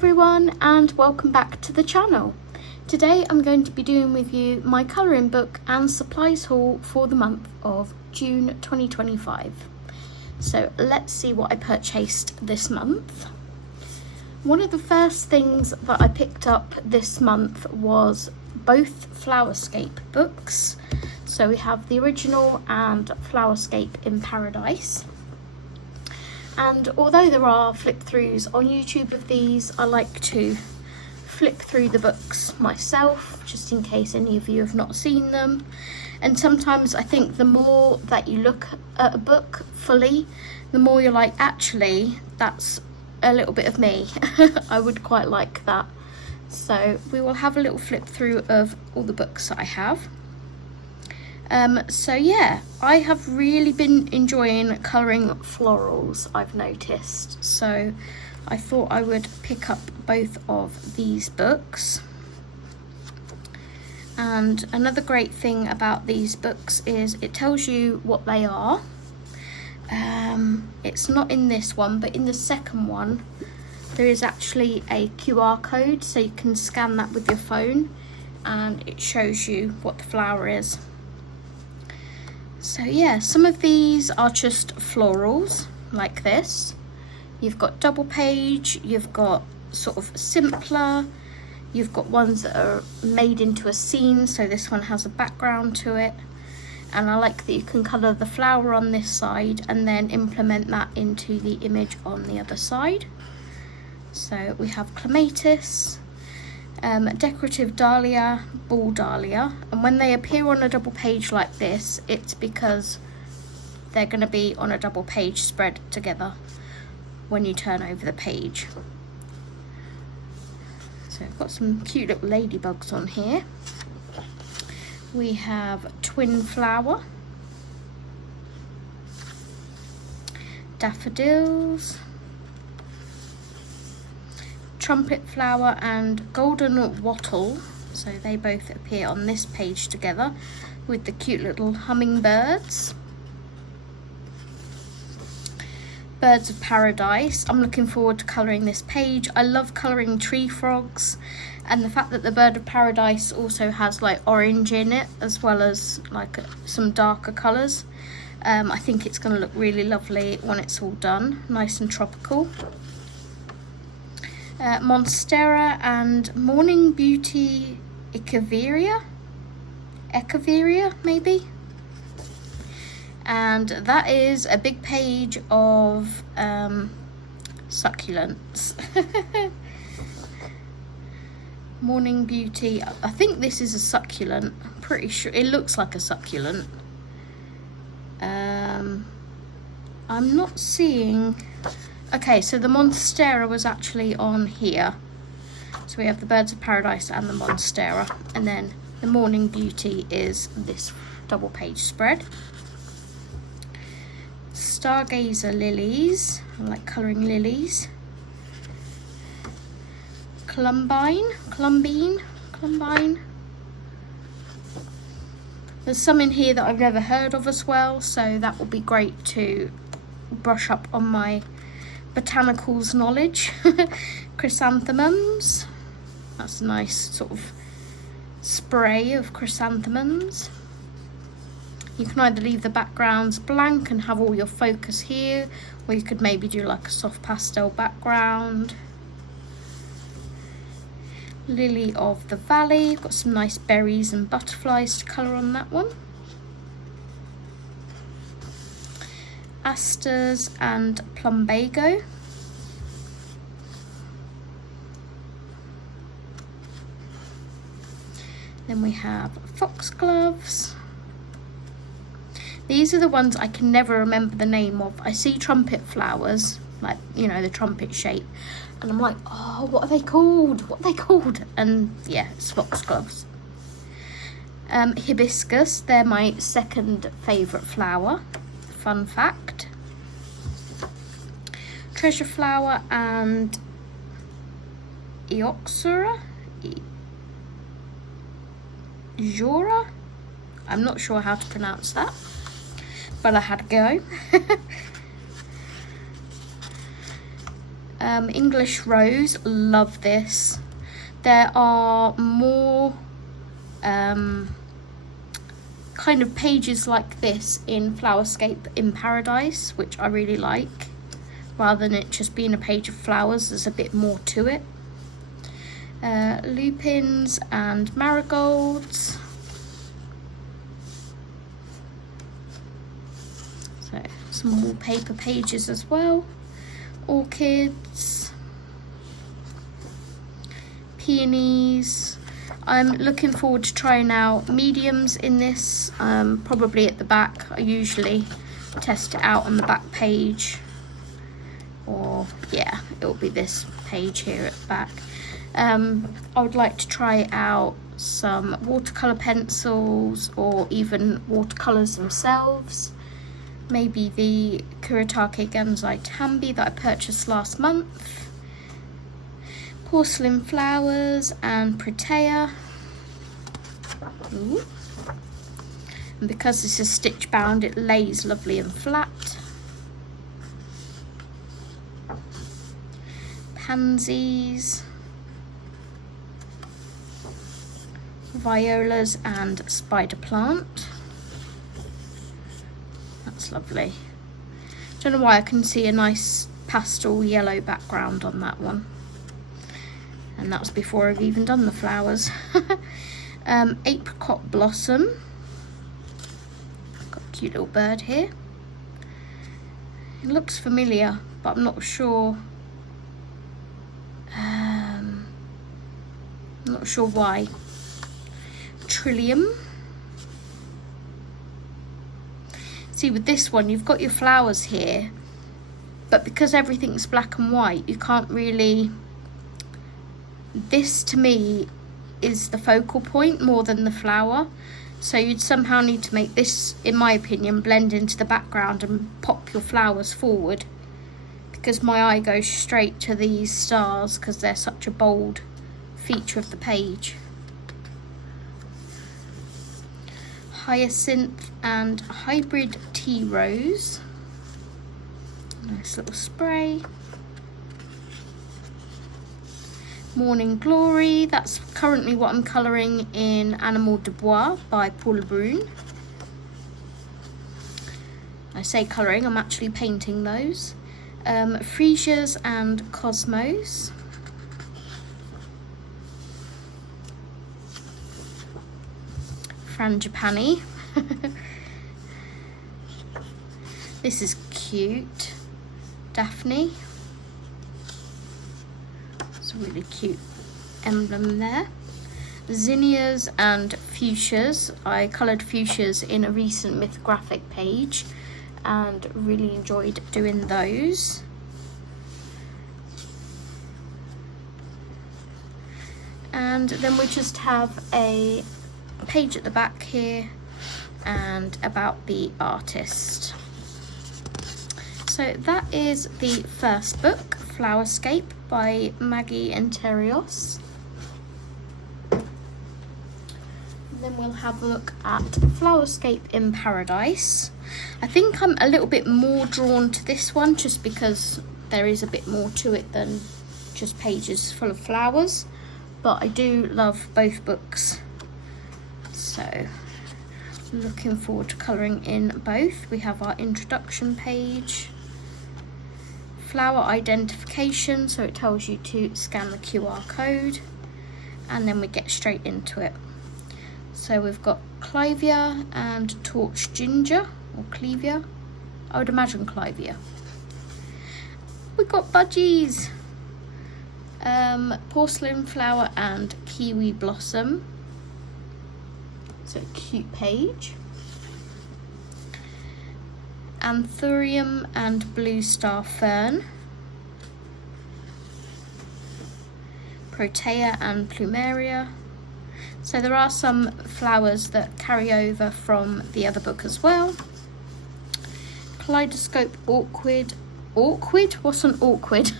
everyone, and welcome back to the channel. Today I'm going to be doing with you my colouring book and supplies haul for the month of June 2025. So let's see what I purchased this month. One of the first things that I picked up this month was both Flowerscape books. So we have the original and Flowerscape in Paradise. And although there are flip throughs on YouTube of these, I like to flip through the books myself, just in case any of you have not seen them. And sometimes I think the more that you look at a book fully, the more you're like, actually, that's a little bit of me. I would quite like that. So we will have a little flip through of all the books that I have. So yeah, I have really been enjoying colouring florals, I've noticed. So I thought I would pick up both of these books. And another great thing about these books is it tells you what they are. It's not in this one, but in the second one, there is actually a QR code, so you can scan that with your phone and it shows you what the flower is. So yeah, some of these are just florals like this. You've got double page, you've got sort of simpler, you've got ones that are made into a scene, so this one has a background to it. And I like that you can colour the flower on this side and then implement that into the image on the other side. So we have clematis, decorative dahlia, ball dahlia, and when they appear on a double page like this, it's because they're going to be on a double page spread together when you turn over the page. So I've got some cute little ladybugs on here. We have twin flower, daffodils, trumpet flower and golden wattle, so they both appear on this page together with the cute little hummingbirds. Birds of paradise. I'm looking forward to colouring this page. I love colouring tree frogs, and the fact that the bird of paradise also has like orange in it as well as like some darker colours. I think it's going to look really lovely when it's all done, nice and tropical. Monstera and Morning Beauty Echeveria maybe. And that is a big page of succulents. Morning Beauty, I think this is a succulent, I'm pretty sure it looks like a succulent. I'm not seeing. Okay, so the Monstera was actually on here. So we have the Birds of Paradise and the Monstera, and then the Morning Beauty is this double page spread. Stargazer lilies, I like colouring lilies. Columbine. There's some in here that I've never heard of as well, so that will be great to brush up on my botanicals knowledge. Chrysanthemums, that's a nice sort of spray of chrysanthemums. You can either leave the backgrounds blank and have all your focus here, or you could maybe do like a soft pastel background. Lily of the Valley, got some nice berries and butterflies to colour on that one. Asters and plumbago. Then we have foxgloves. These are the ones I can never remember the name of. I see trumpet flowers, like, you know, the trumpet shape, and I'm like, oh, what are they called? What are they called? And yeah, it's foxgloves. Hibiscus, they're my second favourite flower. Fun fact. Treasure flower and Eoxera? Jura? I'm not sure how to pronounce that, but I had a go. English Rose, love this. There are more kind of pages like this in Flowerscape in Paradise, which I really like. Rather than it just being a page of flowers, there's a bit more to it. Lupins and marigolds. So some wallpaper pages as well. Orchids. Peonies. I'm looking forward to trying out mediums in this, probably at the back. I usually test it out on the back page. Or yeah, it'll be this page here at the back. I would like to try out some watercolour pencils or even watercolours themselves. Maybe the Kuretake Gansai Tambi that I purchased last month. Porcelain flowers and Protea. Ooh. And because this is stitch bound, it lays lovely and flat. Pansies. Violas and spider plant. That's lovely. Don't know why I can see a nice pastel yellow background on that one. And that was before I've even done the flowers. Apricot blossom. Got a cute little bird here. It looks familiar, but I'm not sure. Not sure why. Trillium. See, with this one, you've got your flowers here, but because everything's black and white, you can't really. This to me is the focal point more than the flower, so you'd somehow need to make this, in my opinion, blend into the background and pop your flowers forward, because my eye goes straight to these stars because they're such a bold feature of the page. Hyacinth and hybrid tea rose. Nice little spray. Morning Glory, that's currently what I'm colouring in Animal de Bois by Paula Brune. I say colouring, I'm actually painting those. Freesias and Cosmos. Frangipani. This is cute. Daphne. It's a really cute emblem there. Zinnias and fuchsias. I coloured fuchsias in a recent mythographic page and really enjoyed doing those. And then we just have a page at the back here and about the artist. So that is the first book, Flowerscape by Maggie Enterios. Then we'll have a look at Flowerscape in Paradise. I think I'm a little bit more drawn to this one just because there is a bit more to it than just pages full of flowers, but I do love both books. So looking forward to colouring in both. We have our introduction page, flower identification, so it tells you to scan the QR code, and then we get straight into it. So we've got Clivia and Torch Ginger, or Clivia, I would imagine Clivia. We've got Budgies, Porcelain Flower and Kiwi Blossom. So a cute page. Anthurium and Blue Star Fern. Protea and Plumeria. So there are some flowers that carry over from the other book as well. Kaleidoscope Orchid. Orchid? What's an orchid?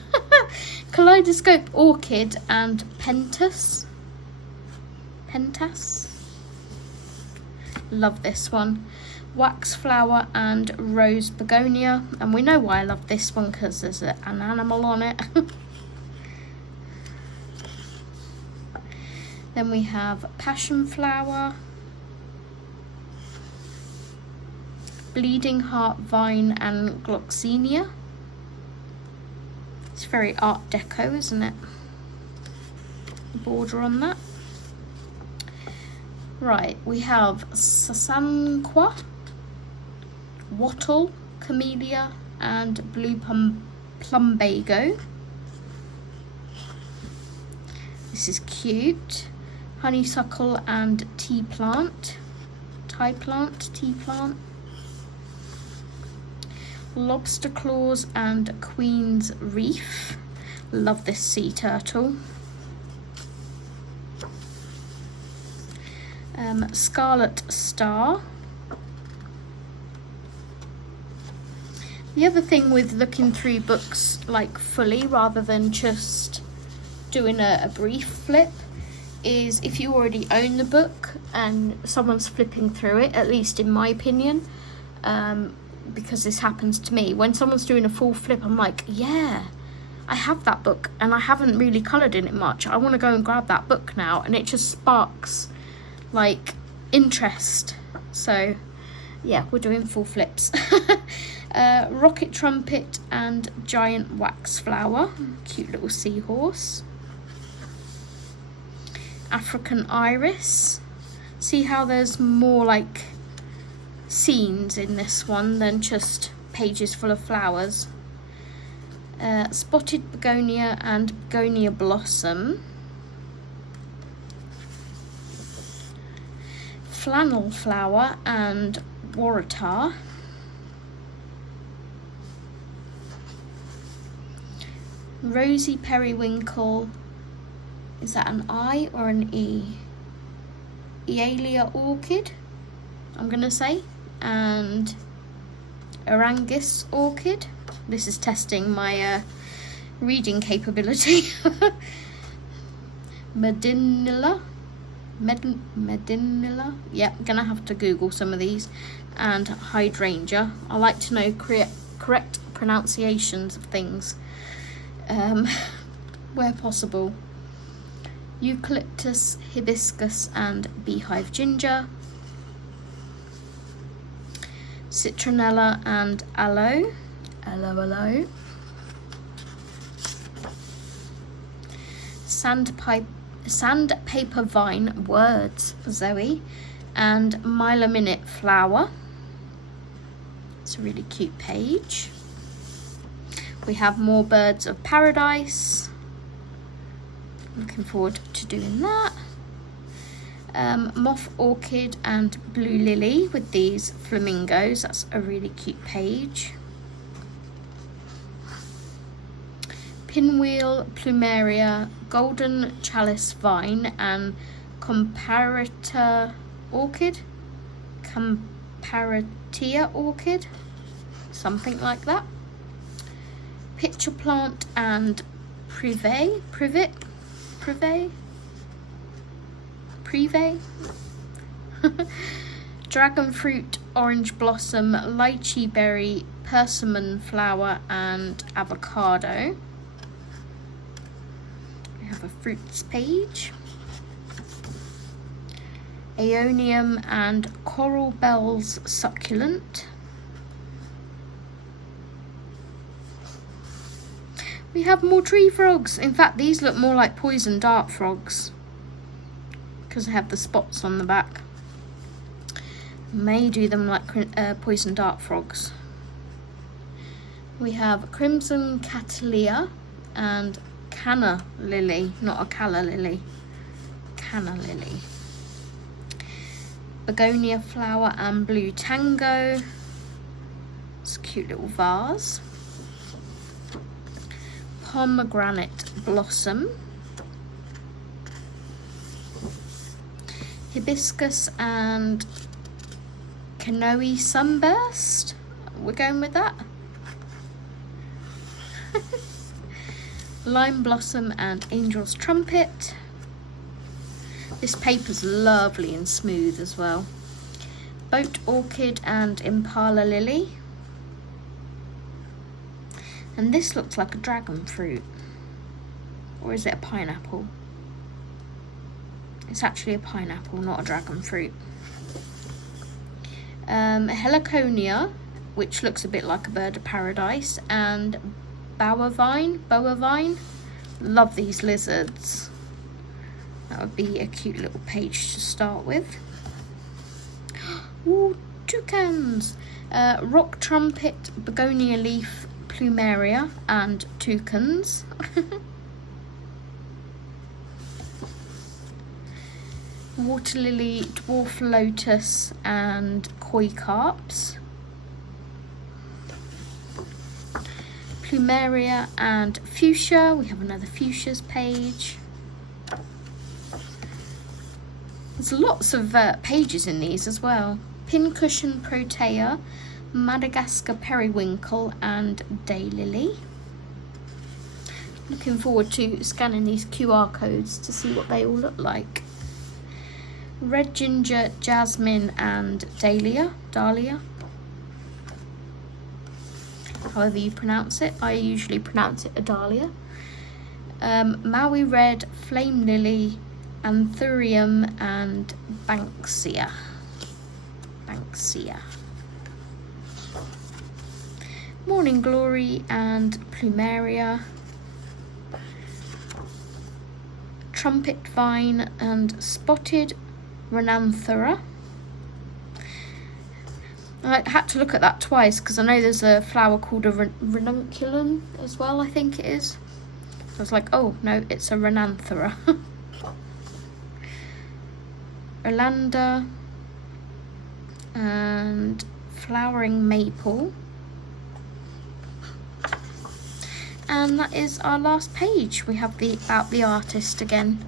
Kaleidoscope Orchid and Pentas. Love this one. wax flower and rose begonia, and we know why I love this one because there's an animal on it. Then we have passion flower, bleeding heart vine and gloxinia. It's very art deco, isn't it? The border on that. Right, we have sasanqua, wattle, camellia and blue plumbago. This is cute. Honeysuckle and tea plant. Lobster claws and queen's reef. Love this sea turtle. Scarlet star. The other thing with looking through books like fully rather than just doing a brief flip is if you already own the book and someone's flipping through it, at least in my opinion, because this happens to me, when someone's doing a full flip, I'm like, yeah, I have that book and I haven't really coloured in it much. I want to go and grab that book now, and it just sparks like interest. So yeah, we're doing full flips. Rocket trumpet and giant wax flower, cute little seahorse. African iris. See how there's more like scenes in this one than just pages full of flowers. Spotted begonia and begonia blossom. Flannel flower and waratah. Rosy periwinkle. Is that an I or an E? Ealia orchid, I'm gonna say, and Arangus orchid. This is testing my reading capability. Medinilla. Yeah, I'm gonna have to Google some of these. And hydrangea. I like to know correct pronunciations of things where possible. Eucalyptus, hibiscus and beehive ginger. Citronella and aloe. Aloe. Sandpaper vine, words, Zoe, and Milominute flower. It's a really cute page. We have more birds of paradise. Looking forward to doing that. Moth orchid and blue lily with these flamingos. That's a really cute page. Pinwheel plumeria, golden chalice vine and comparator orchid. Comparatia orchid. Something like that. Pitcher plant and privet. Dragon fruit, orange blossom, lychee berry, persimmon flower and avocado. We have a fruits page. Aeonium and coral bells succulent. We have more tree frogs. In fact, these look more like poison dart frogs because they have the spots on the back. May do them like poison dart frogs. We have crimson catalea and canna lily, not a calla lily, canna lily. Begonia flower and blue tango. It's a cute little vase. Pomegranate blossom. Hibiscus and canoe sunburst. We're going with that. Lime blossom and angel's trumpet. This paper's lovely and smooth as well. Boat Orchid and Impala Lily. And this looks like a dragon fruit. Or is it a pineapple? It's actually a pineapple, not a dragon fruit. Heliconia, which looks a bit like a bird of paradise, and boa vine. Love these lizards. That would be a cute little page to start with. Ooh, toucans. Rock trumpet, begonia leaf, plumeria, and toucans. Water lily, dwarf lotus, and koi carps. Plumeria and fuchsia. We have another fuchsias page. There's lots of pages in these as well. Pincushion protea, Madagascar periwinkle, and daylily. Looking forward to scanning these QR codes to see what they all look like. Red ginger, jasmine, and dahlia. However you pronounce it. I usually pronounce it a dahlia. Maui red, flame lily, anthurium, and banksia. Morning glory and plumeria. Trumpet vine and spotted Renanthera. I had to look at that twice because I know there's a flower called a ranunculum as well, I think it is. So I was like, oh no, it's a Renanthera. Jolanda and flowering maple. And that is our last page. We have the about the artist again.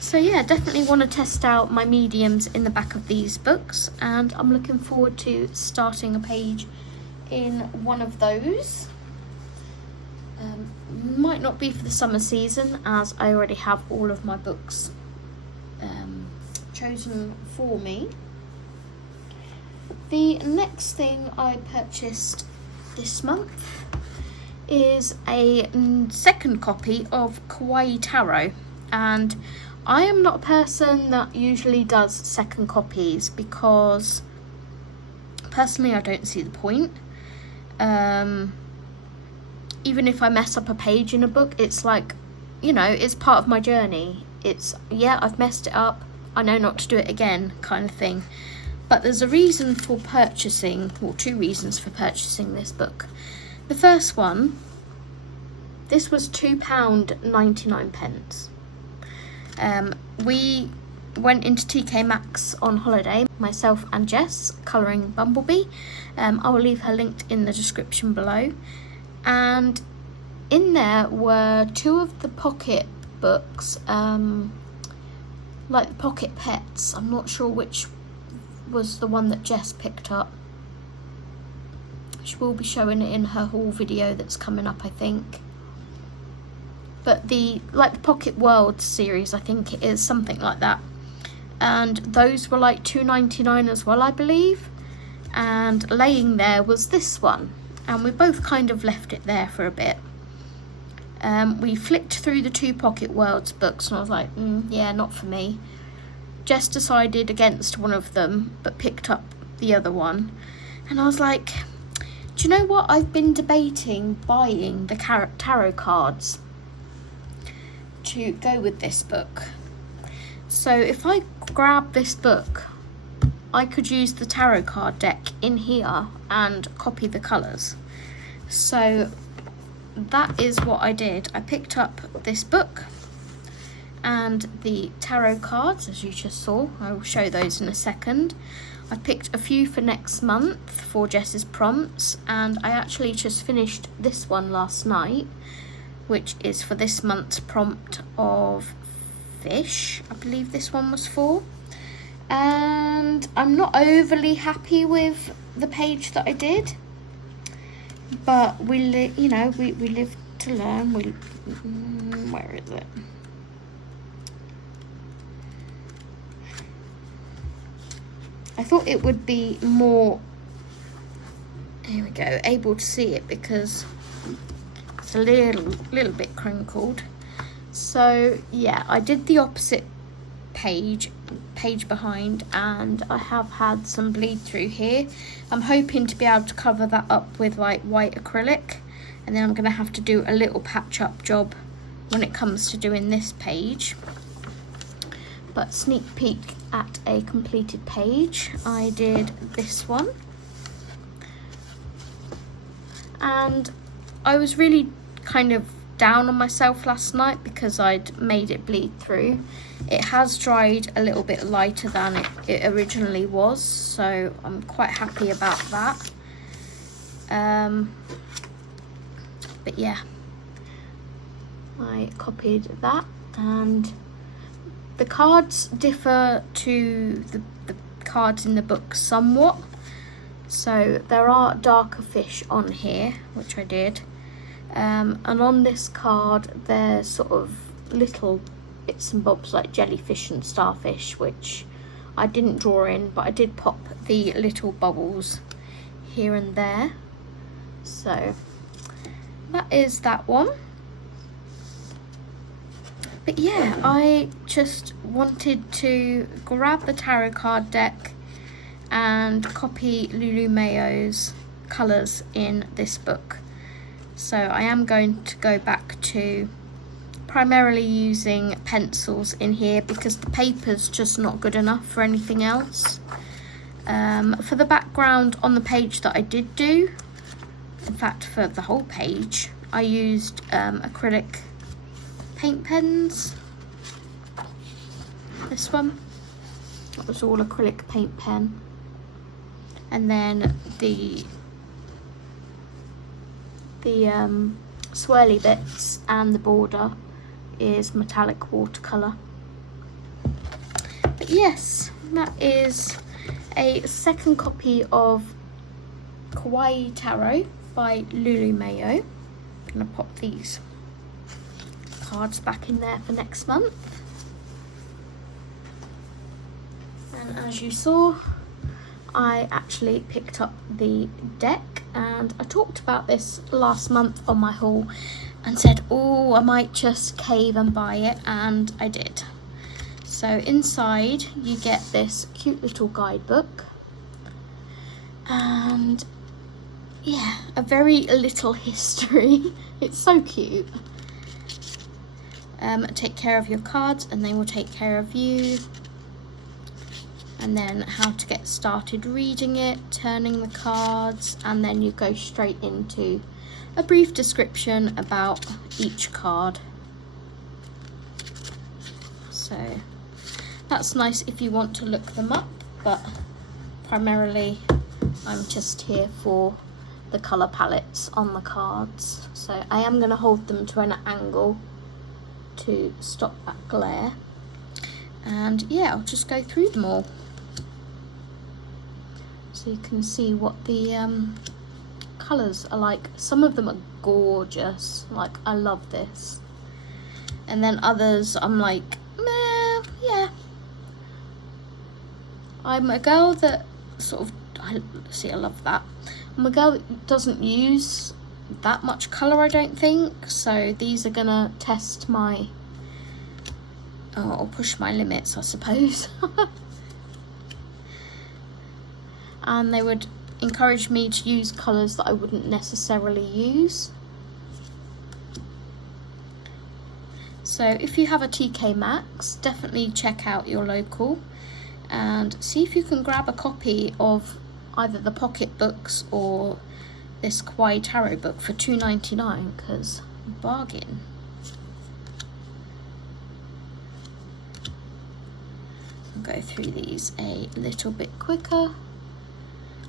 So yeah, definitely want to test out my mediums in the back of these books, and I'm looking forward to starting a page in one of those. Might not be for the summer season, as I already have all of my books chosen for me. The next thing I purchased this month is a second copy of Kauai Tarot, and I am not a person that usually does second copies because personally I don't see the point. Even if I mess up a page in a book, it's like, you know, it's part of my journey. It's, yeah, I've messed it up, I know not to do it again kind of thing. But there's a reason for purchasing, well, two reasons for purchasing this book. The first one, this was £2.99. We went into TK Maxx on holiday, myself and Jess, Colouringbumblebee. I will leave her linked in the description below. And in there were two of the pocket books, like the Pocket Pets. I'm not sure which was the one that Jess picked up. She will be showing it in her haul video that's coming up, I think. But the Pocket World series, I think it is, something like that. And those were like $2.99 as well, I believe. And laying there was this one. And we both kind of left it there for a bit. We flicked through the two Pocket Worlds books and I was like, yeah, not for me. Jess decided against one of them, but picked up the other one. And I was like, do you know what? I've been debating buying the tarot cards to go with this book. So if I grab this book, I could use the tarot card deck in here and copy the colours. So that is what I did. I picked up this book and the tarot cards, as you just saw. I will show those in a second. I picked a few for next month for Jess's prompts, and I actually just finished this one last night, which is for this month's prompt of fish, I believe this one was for. And I'm not overly happy with the page that I did, but we live to learn. Where is it? I thought it would be more, here we go, able to see it because it's a little bit crinkled. So yeah, I did the opposite page behind, and I have had some bleed through here. I'm hoping to be able to cover that up with like white acrylic, and then I'm going to have to do a little patch up job when it comes to doing this page. But sneak peek at a completed page, I did this one, and I was really kind of down on myself last night because I'd made it bleed through. It has dried a little bit lighter than it originally was, so I'm quite happy about that. But yeah, I copied that, and the cards differ to the cards in the book somewhat. So there are darker fish on here, which I did. And on this card there's sort of little bits and bobs like jellyfish and starfish, which I didn't draw in, but I did pop the little bubbles here and there. So that is that one. But yeah, I just wanted to grab the tarot card deck and copy Lulu Mayo's colours in this book. So I am going to go back to primarily using pencils in here because the paper's just not good enough for anything else. For the background on the page that I did do, in fact for the whole page, I used acrylic paint pens. This one, that was all acrylic paint pen. And then the swirly bits and the border is metallic watercolour. But yes, that is a second copy of Kauai Tarot by Lulu Mayo. I'm going to pop these cards back in there for next month. And as you saw, I actually picked up the deck, and I talked about this last month on my haul and said, oh, I might just cave and buy it, and I did. So inside you get this cute little guidebook, and yeah, a very little history. It's so cute. Take care of your cards and they will take care of you. And then how to get started reading it, turning the cards, and then you go straight into a brief description about each card. So that's nice if you want to look them up, but primarily I'm just here for the colour palettes on the cards. So I am going to hold them to an angle to stop that glare. And yeah, I'll just go through them all, so you can see what the colours are like. Some of them are gorgeous, like I love this. And then others I'm like, meh, yeah. I'm a girl that sort of, I love that. I'm a girl that doesn't use that much colour, I don't think. So these are gonna test my, or push my limits, I suppose. And they would encourage me to use colours that I wouldn't necessarily use. So if you have a TK Maxx, definitely check out your local and see if you can grab a copy of either the pocket books or this Kauai Tarot book for $2.99, because bargain. I'll go through these a little bit quicker.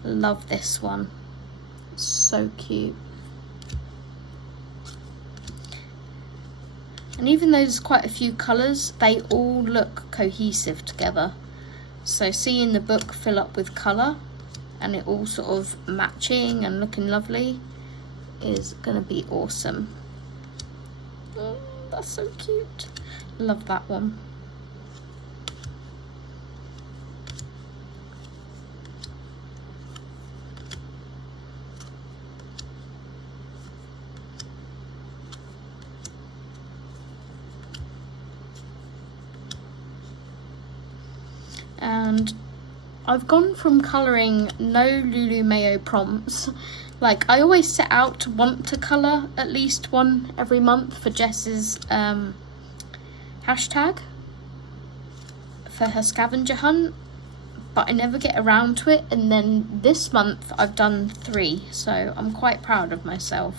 Love this one, so cute. And even though there's quite a few colours, they all look cohesive together. So seeing the book fill up with colour and it all sort of matching and looking lovely is gonna be awesome. Oh, that's so cute. Love that one. and I've gone from colouring no Lulu Mayo prompts. Like, I always set out to want to colour at least one every month for Jess's hashtag for her scavenger hunt, but I never get around to it, and then this month I've done 3, so I'm quite proud of myself.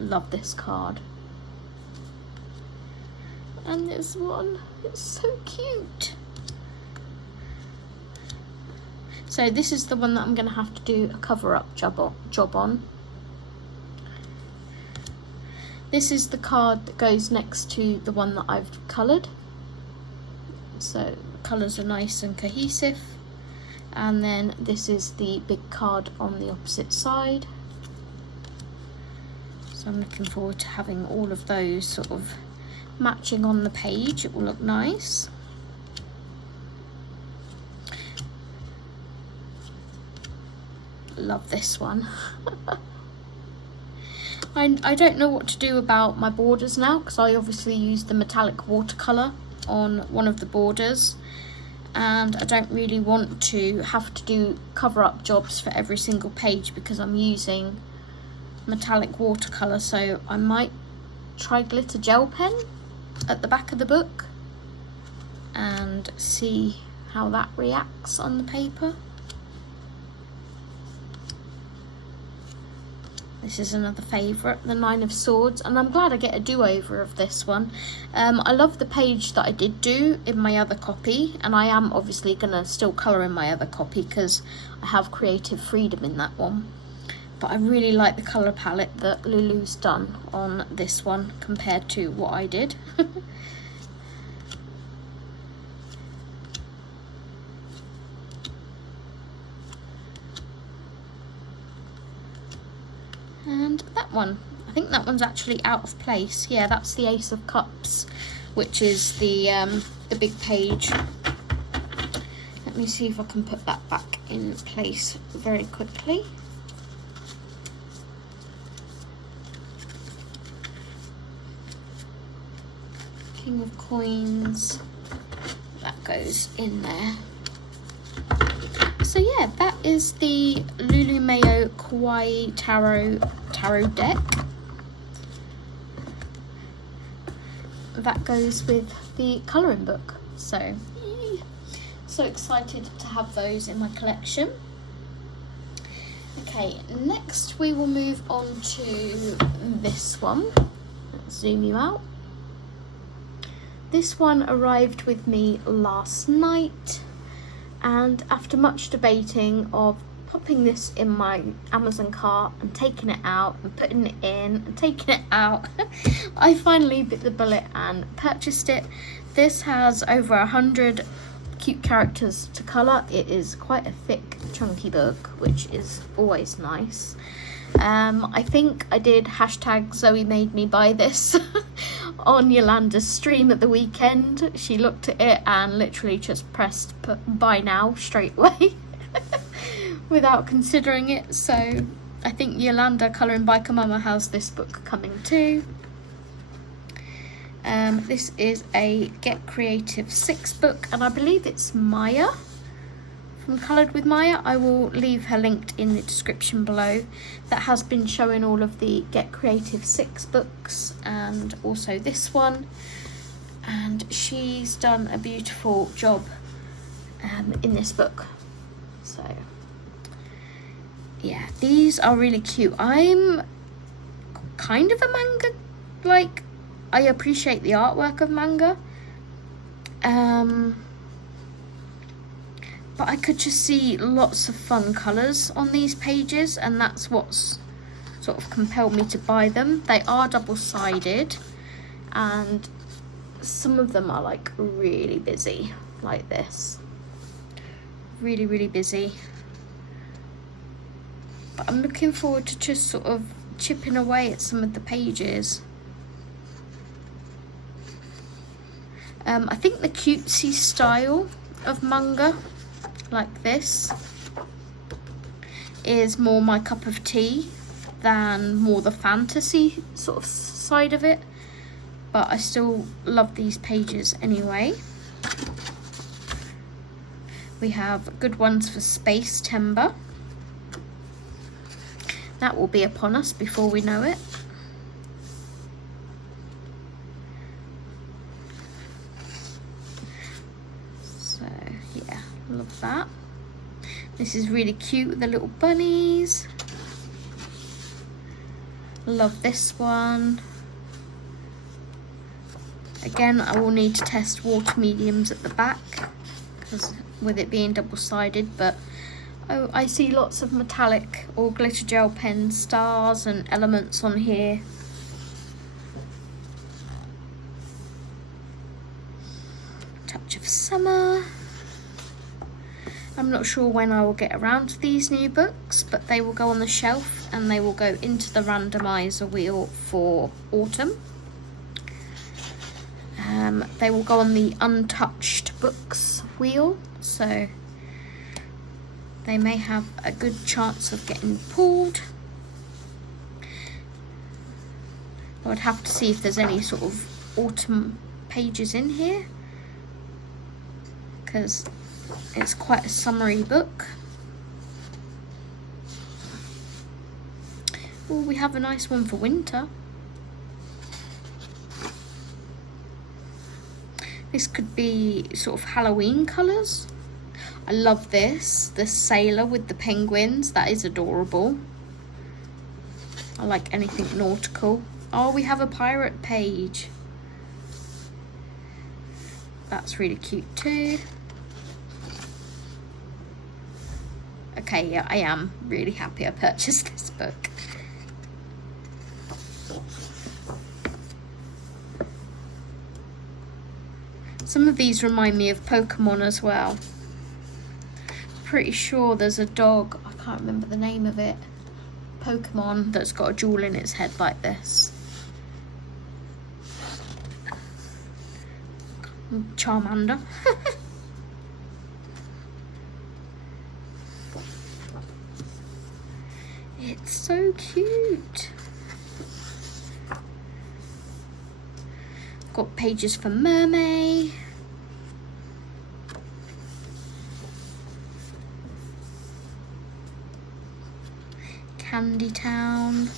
Love this card. And this one, it's so cute. So this is the one that I'm going to have to do a cover-up job on. This is the card that goes next to the one that I've coloured. So the colours are nice and cohesive. And then this is the big card on the opposite side. So I'm looking forward to having all of those sort of matching on the page. It will look nice. Love this one. I don't know what to do about my borders now, because I obviously use the metallic watercolour on one of the borders, and I don't really want to have to do cover-up jobs for every single page because I'm using metallic watercolour. So I might try glitter gel pen at the back of the book and see how that reacts on the paper. This is another favourite, the 9 of Swords, and I'm glad I get a do-over of this one. I love the page that I did do in my other copy, and I am obviously going to still colour in my other copy because I have creative freedom in that one. But I really like the colour palette that Lulu's done on this one compared to what I did. And that one, I think that one's actually out of place. Yeah, that's the Ace of Cups, which is the big page. Let me see if I can put that back in place very quickly. King of Coins, that goes in there. So yeah, that is the Lulu Mayo Kauai Tarot deck. That goes with the colouring book. So excited to have those in my collection. Okay, next we will move on to this one. Let's zoom you out. This one arrived with me last night, and after much debating of popping this in my Amazon cart and taking it out and putting it in and taking it out, I finally bit the bullet and purchased it. This has over 100 cute characters to colour. It is quite a thick, chunky book, which is always nice. I think I did hashtag Zoe made me buy this on Yolanda's stream at the weekend. She looked at it and literally just pressed buy now straight away without considering it. So I think Yolanda Colouring by Kamama has this book coming too. This is a Get Creative 6 book, and I believe it's Maya from Coloured with Maya. I will leave her linked in the description below. That has been showing all of the Get Creative 6 books and also this one, and she's done a beautiful job in this book. So yeah, these are really cute. I'm kind of a manga, like, I appreciate the artwork of manga, but I could just see lots of fun colours on these pages, and that's what's sort of compelled me to buy them. They are double-sided, and some of them are like really busy, like this. Really, really busy. But I'm looking forward to just sort of chipping away at some of the pages. I think the cutesy style of manga, like this, is more my cup of tea than more the fantasy sort of side of it, but I still love these pages anyway. We have good ones for Space Timber. That will be upon us before we know it. So yeah, love that. This is really cute with the little bunnies. Love this one. Again, I will need to test water mediums at the back because with it being double-sided, but oh, I see lots of metallic or glitter gel pen stars and elements on here. Touch of summer. I'm not sure when I will get around to these new books, but they will go on the shelf and they will go into the randomizer wheel for autumn. They will go on the untouched books wheel, so they may have a good chance of getting pulled. I would have to see if there's any sort of autumn pages in here, because it's quite a summery book. Oh, we have a nice one for winter. This could be sort of Halloween colours. I love this. The sailor with the penguins. That is adorable. I like anything nautical. Oh, we have a pirate page. That's really cute too. Okay, yeah, I am really happy I purchased this book. Some of these remind me of Pokemon as well. Pretty sure there's a dog, I can't remember the name of it, Pokemon, that's got a jewel in its head like this. Charmander. It's so cute. Got pages for Mermaid. Candy Town.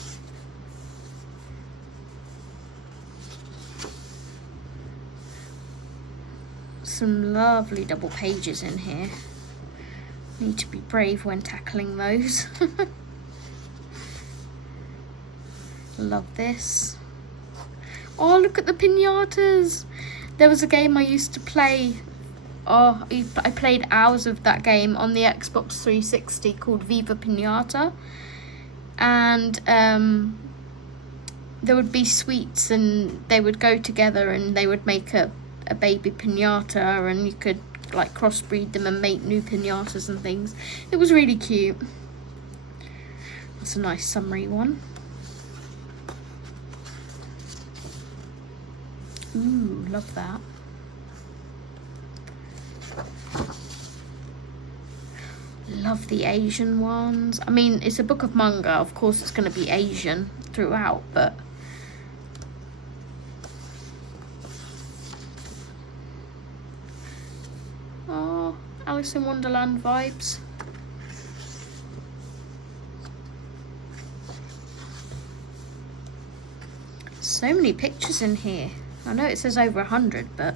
Some lovely double pages in here. Need to be brave when tackling those. Love this. Oh, look at the pinatas. There was a game I used to play. Oh, I played hours of that game on the Xbox 360 called Viva Pinata. And there would be sweets and they would go together and they would make a baby pinata, and you could like crossbreed them and make new pinatas and things. It was really cute. That's a nice summery one. Ooh, love that. Love the Asian ones. I mean, it's a book of manga, of course it's going to be Asian throughout, but oh, Alice in Wonderland vibes. So many pictures in here. I know it says over 100, but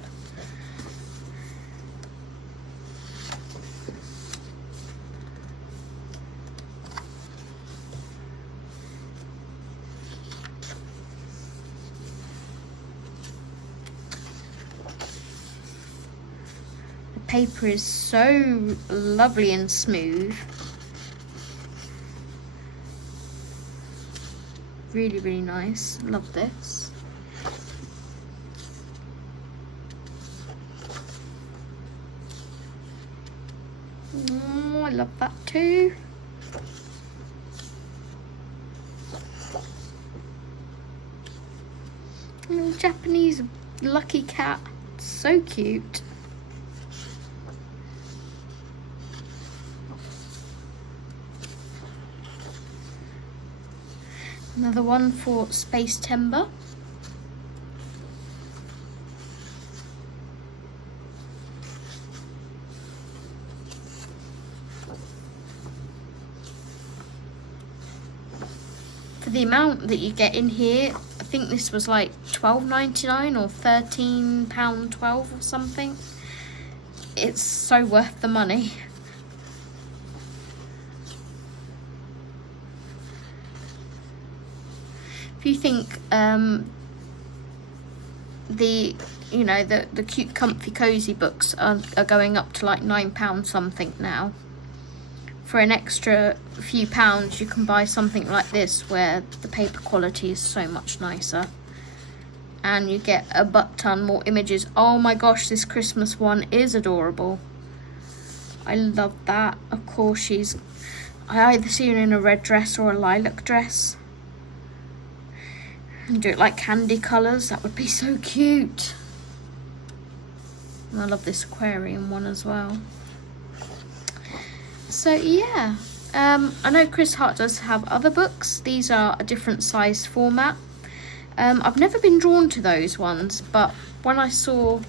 the paper is so lovely and smooth. Really, really nice. Love this. Oh, I love that too. Little Japanese lucky cat. So cute. Another one for Space Timber. for the amount that you get in here, I think this was like £12.99 or £13.12 or something. It's so worth the money. If you think the cute comfy cozy books are going up to like £9 something now, for an extra few pounds you can buy something like this where the paper quality is so much nicer and you get a butt ton more images. Oh my gosh, this Christmas one is adorable. I love that. Of course, I either see her in a red dress or a lilac dress. And do it like candy colours, that would be so cute. And I love this aquarium one as well. So yeah, I know Chris Hart does have other books. These are a different size format. I've never been drawn to those ones, but when I saw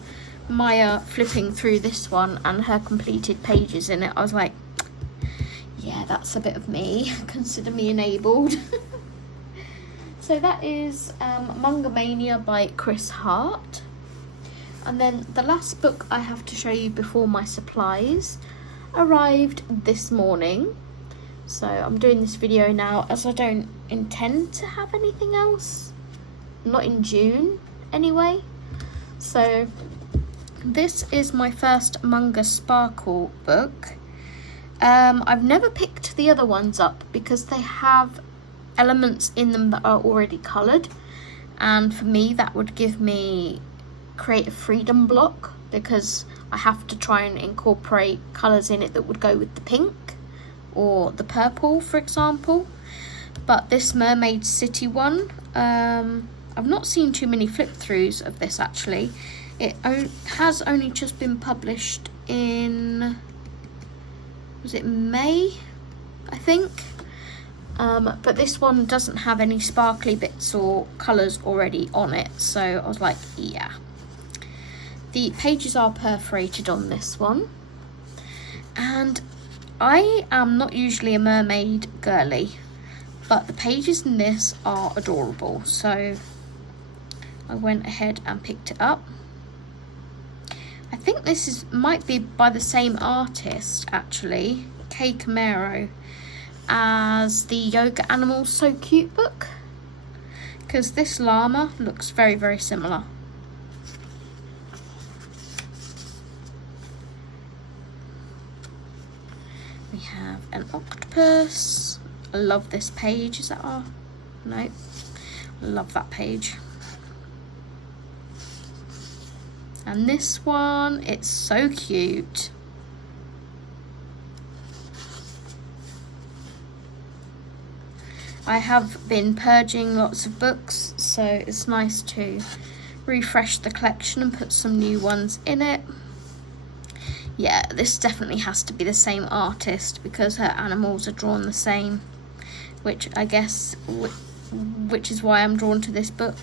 Maya flipping through this one and her completed pages in it, I was like, yeah, that's a bit of me. Consider me enabled. So that is Manga Mania by Chris Hart. And then the last book I have to show you before my supplies arrived this morning. So I'm doing this video now as I don't intend to have anything else. Not in June anyway. So this is my first Manga Sparkle book. I've never picked the other ones up because they have elements in them that are already coloured, and for me that would give me creative freedom block because I have to try and incorporate colours in it that would go with the pink or the purple, for example. But this Mermaid City one, I've not seen too many flip throughs of this actually. It has only just been published in, was it May, I think? But this one doesn't have any sparkly bits or colours already on it, so I was like, yeah. The pages are perforated on this one, and I am not usually a mermaid girly, but the pages in this are adorable, so I went ahead and picked it up. I think this might be by the same artist actually, Karamarinas, as the Yoga Animals So Cute book, because this llama looks very, very similar. We have an octopus. I love this page. Is that our? No. I love that page. And this one, it's so cute. I have been purging lots of books, so it's nice to refresh the collection and put some new ones in it. Yeah, this definitely has to be the same artist because her animals are drawn the same, which I guess, which is why I'm drawn to this book.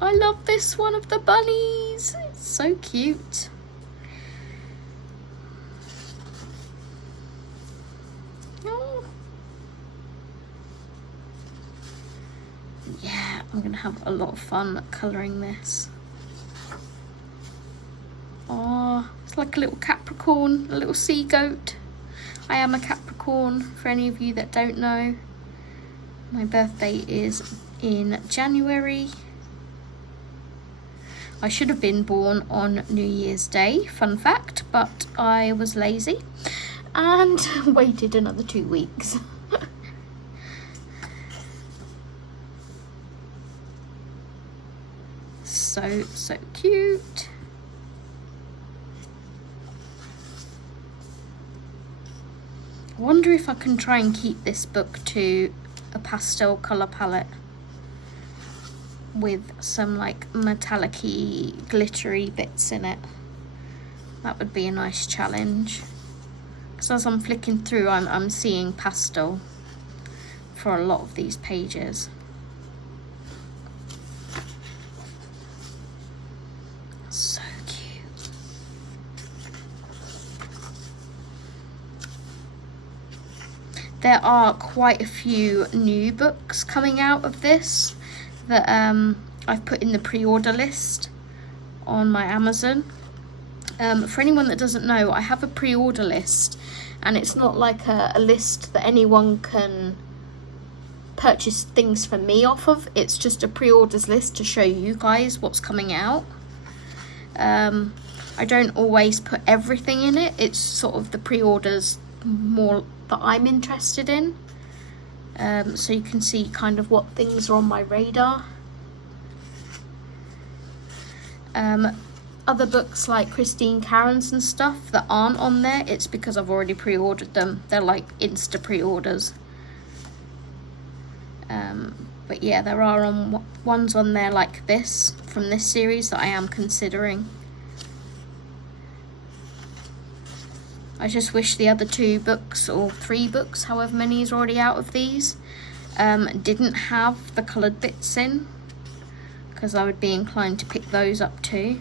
I love this one of the bunnies. It's so cute. Oh. Yeah, I'm gonna have a lot of fun colouring this. Oh, it's like a little Capricorn, a little sea goat. I am a Capricorn, for any of you that don't know. My birthday is in January. I should have been born on New Year's Day, fun fact, but I was lazy and waited another 2 weeks. So cute. I wonder if I can try and keep this book to a pastel colour palette with some like metallic-y, glittery bits in it. That would be a nice challenge. Because as I'm flicking through, I'm seeing pastel for a lot of these pages. So cute. There there are quite a few new books coming out of this that I've put in the pre-order list on my Amazon. For anyone that doesn't know, I have a pre-order list, and it's not like a list that anyone can purchase things from me off of. It's just a pre-orders list to show you guys what's coming out. I don't always put everything in it. It's sort of the pre-orders more that I'm interested in. So you can see kind of what things are on my radar. Other books like Christine Karen's and stuff that aren't on there, it's because I've already pre-ordered them. They're like Insta pre-orders. But yeah, there are ones on there like this, from this series, that I am considering. I just wish the other 2 books, or 3 books, however many is already out of these, didn't have the coloured bits in, because I would be inclined to pick those up too.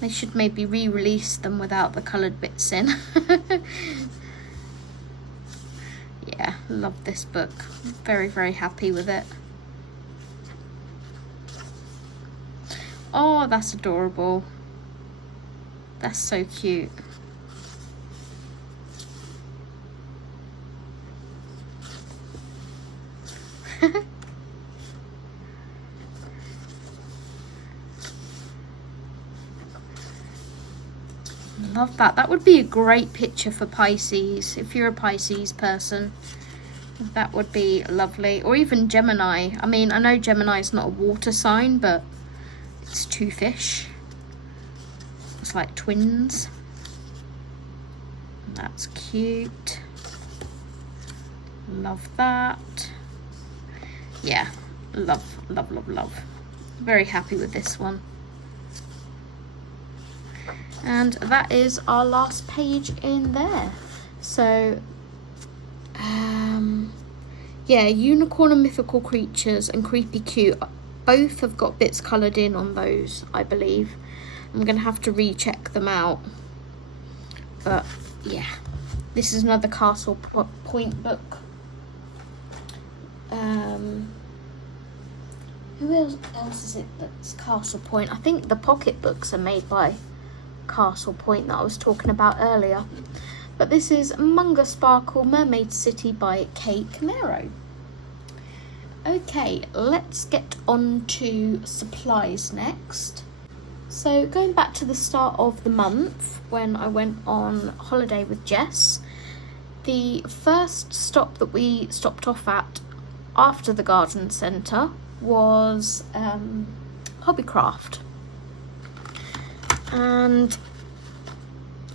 They should maybe re-release them without the coloured bits in. Yeah, love this book. Very, very happy with it. Oh, that's adorable. That's so cute. Love that. That would be a great picture for Pisces. If you're a Pisces person, that would be lovely. Or even Gemini. I mean, I know Gemini is not a water sign, but it's 2 fish. It's like twins. That's cute. Love that. Yeah, love, love, love, love. Very happy with this one. And that is our last page in there. So, yeah, Unicorn and Mythical Creatures and Creepy Cute, both have got bits coloured in on those, I believe. I'm going to have to recheck them out. But, yeah. This is another Castle Point book. Who else is it that's Castle Point? I think the pocket books are made by Castle Point that I was talking about earlier. But this is Manga Sparkle Mermaid City by Kay Camero. Okay, let's get on to supplies next. So going back to the start of the month when I went on holiday with Jess, the first stop that we stopped off at after the garden centre was Hobbycraft. And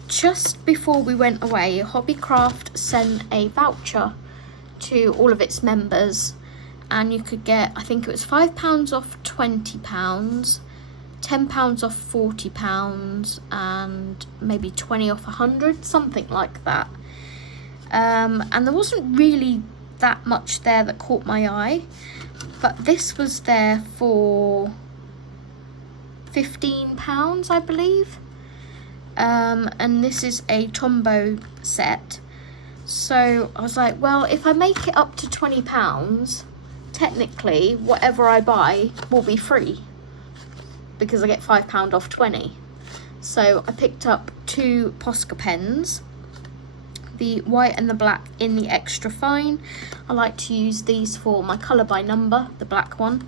just before we went away, Hobbycraft sent a voucher to all of its members, and you could get, I think it was £5 off £20, £10 off £40, and maybe 20 off 100, something like that. And there wasn't really that much there that caught my eye, but this was there for £15, I believe. And this is a Tombow set. So I was like, well, if I make it up to £20, technically whatever I buy will be free, because I get £5 off 20. So I picked up 2 Posca pens, the white and the black in the extra fine. I like to use these for my colour by number, the black one,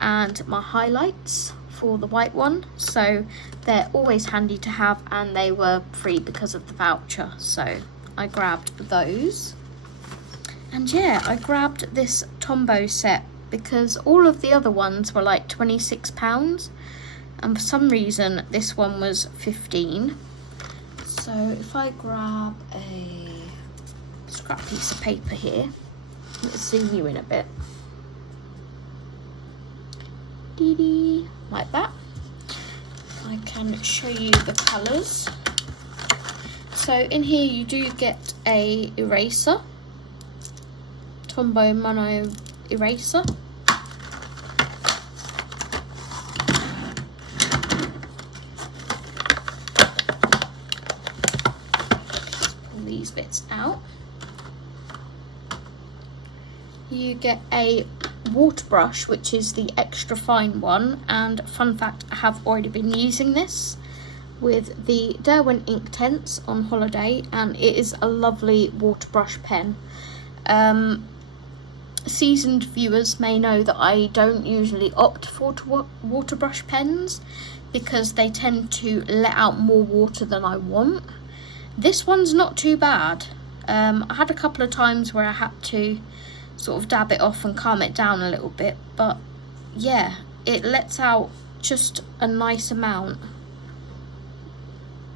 and my highlights for the white one. So they're always handy to have, and they were free because of the voucher, so I grabbed those. And yeah, I grabbed this Tombow set because all of the other ones were like £26, and for some reason this one was 15. So if I grab a scrap piece of paper here, let's zoom you in a bit. Dee-dee, like that. I can show you the colours. So in here you do get a eraser, Tombow Mono eraser. bits out. You get a water brush, which is the extra fine one, and fun fact, I have already been using this with the Derwent Inktense on holiday, and it is a lovely water brush pen. Seasoned viewers may know that I don't usually opt for water brush pens because they tend to let out more water than I want. This one's not too bad. I had a couple of times where I had to sort of dab it off and calm it down a little bit, but yeah, it lets out just a nice amount.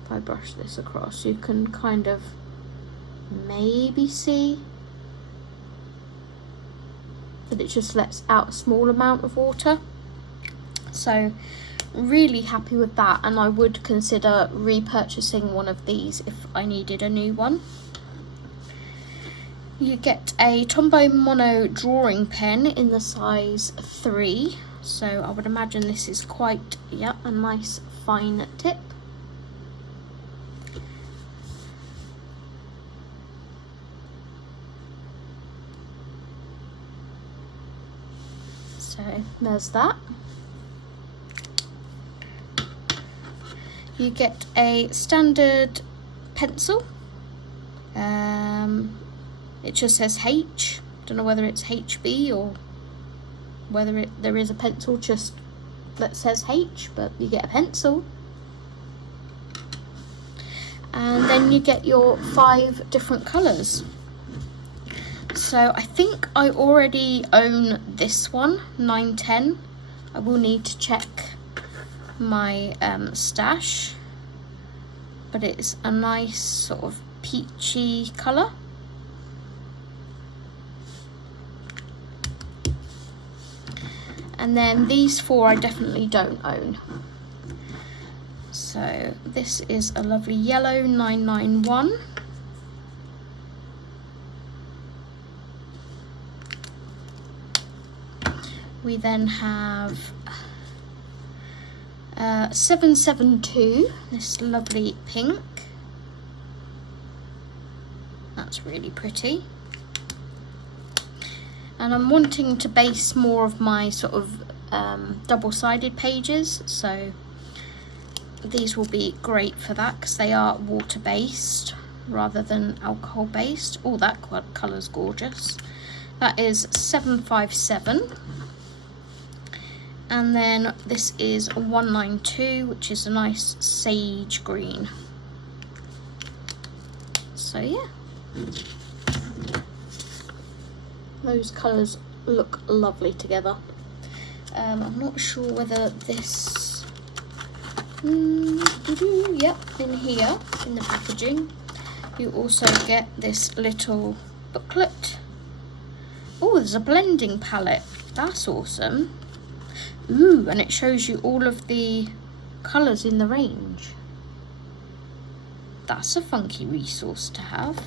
If I brush this across, you can kind of maybe see that it just lets out a small amount of water. So really happy with that, and I would consider repurchasing one of these if I needed a new one. You get a Tombow Mono drawing pen in the size 3, so I would imagine this is quite, yeah, a nice fine tip. So there's that. You get a standard pencil. It just says H. Don't know whether it's HB or whether there is a pencil just that says H, but you get a pencil. And then you get your 5 different colours. So I think I already own this one, 910. I will need to check my stash, but it's a nice sort of peachy colour. And then these 4 I definitely don't own. So this is a lovely yellow 991. We then have 772, this lovely pink. That's really pretty. And I'm wanting to base more of my sort of double-sided pages, so these will be great for that because they are water-based rather than alcohol-based. Oh, that colour's gorgeous. That is 757. And then this is 192, which is a nice sage green. So yeah, those colours look lovely together. I'm not sure whether this, yep, in here, in the packaging, you also get this little booklet. Oh, there's a blending palette, that's awesome. Ooh, and it shows you all of the colours in the range. That's a funky resource to have.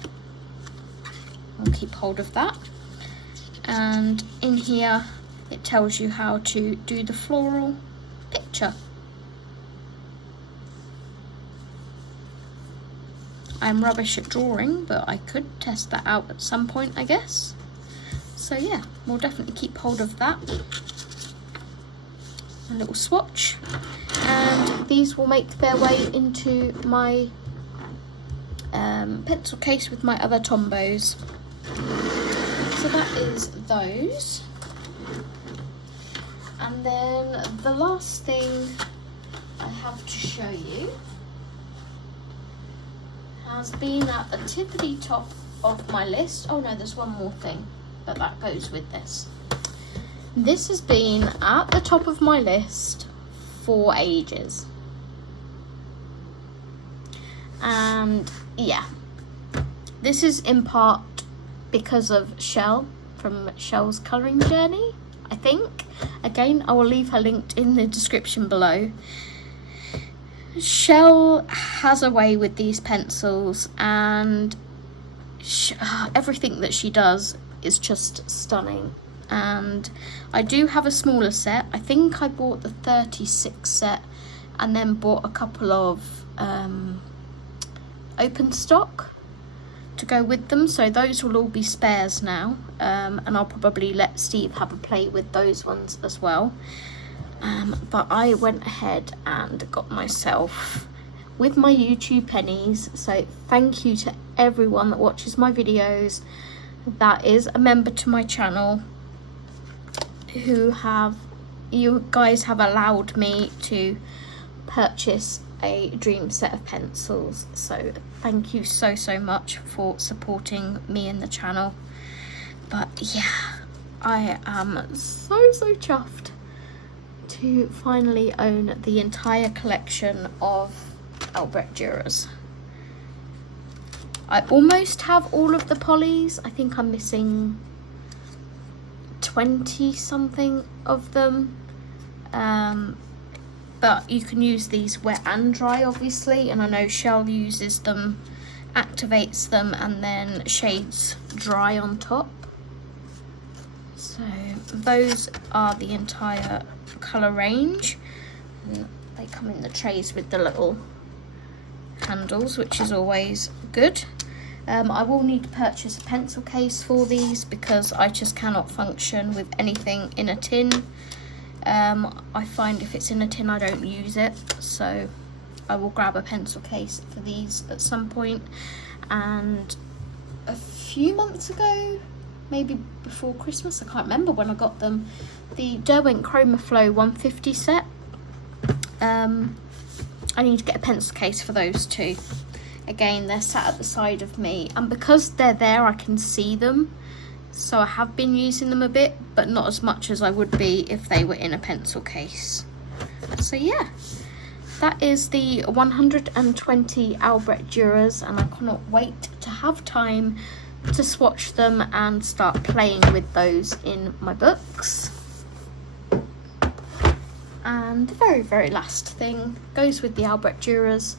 I'll keep hold of that. And in here it tells you how to do the floral picture. I'm rubbish at drawing, but I could test that out at some point, I guess. So yeah, we'll definitely keep hold of that. A little swatch, and these will make their way into my pencil case with my other Tombows. So that is those. And then the last thing I have to show you has been at the tippity top of my list. Oh no, there's one more thing, but that goes with this. This has been at the top of my list for ages. And yeah, this is in part because of Shell from Shell's colouring journey, I think. Again, I will leave her linked in the description below. Shell has a way with these pencils, and everything that she does is just stunning. And I do have a smaller set. I think I bought the 36 set and then bought a couple of open stock to go with them, so those will all be spares now, and I'll probably let Steve have a play with those ones as well. But I went ahead and got myself with my YouTube pennies, so thank you to everyone that watches my videos, that is a member to my channel, you guys have allowed me to purchase a dream set of pencils. So thank you so much for supporting me in the channel. But yeah, I am so chuffed to finally own the entire collection of Albrecht Dürers. I almost have all of the polys. I think I'm missing 20 something of them, but you can use these wet and dry obviously, and I know Shell uses them, activates them, and then shades dry on top. So those are the entire colour range, and they come in the trays with the little handles, which is always good. I will need to purchase a pencil case for these because I just cannot function with anything in a tin. I find if it's in a tin I don't use it, so I will grab a pencil case for these at some point. And a few months ago, maybe before Christmas, I can't remember when I got them, the Derwent Chroma Flow 150 set. I need to get a pencil case for those too. Again, they're sat at the side of me, and because they're there I can see them, so I have been using them a bit, but not as much as I would be if they were in a pencil case. So yeah, that is the 120 Albrecht Dürers, and I cannot wait to have time to swatch them and start playing with those in my books. And the very last thing goes with the Albrecht Dürers.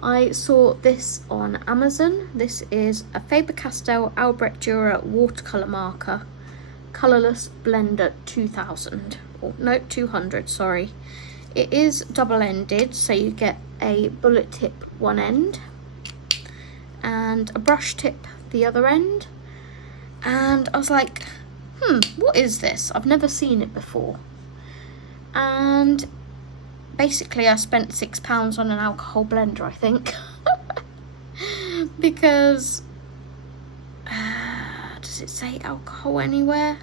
I saw this on Amazon. This is a Faber-Castell Albrecht Dürer watercolour marker, Colourless Blender 2000, or no, 200, sorry. It is double-ended, so you get a bullet tip one end and a brush tip the other end. And I was like, what is this? I've never seen it before. And basically I spent £6 on an alcohol blender, I think. Because does it say alcohol anywhere?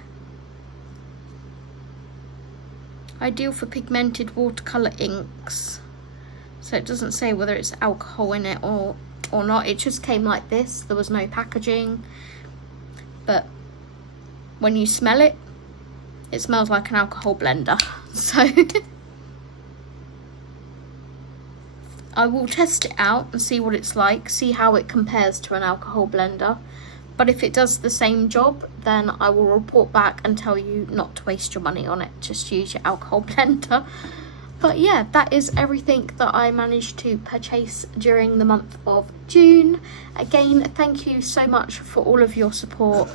Ideal for pigmented watercolour inks. So it doesn't say whether it's alcohol in it or not. It just came like this. There was no packaging. But when you smell it, it smells like an alcohol blender. So I will test it out and see what it's like, see how it compares to an alcohol blender. But if it does the same job, then I will report back and tell you not to waste your money on it. Just use your alcohol blender. But yeah, that is everything that I managed to purchase during the month of June. Again, thank you so much for all of your support,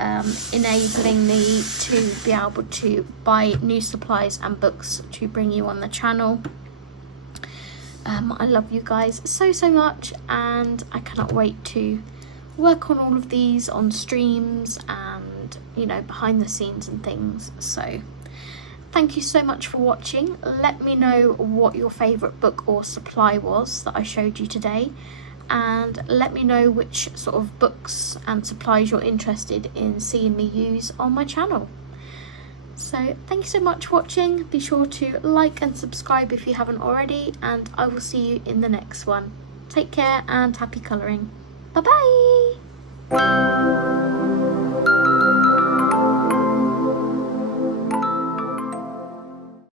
enabling me to be able to buy new supplies and books to bring you on the channel. I love you guys so much, and I cannot wait to work on all of these on streams and, you know, behind the scenes and things. So thank you so much for watching. Let me know what your favourite book or supply was that I showed you today, and let me know which sort of books and supplies you're interested in seeing me use on my channel. So thank you so much for watching. Be sure to like and subscribe if you haven't already, and I will see you in the next one. Take care and happy colouring. Bye bye.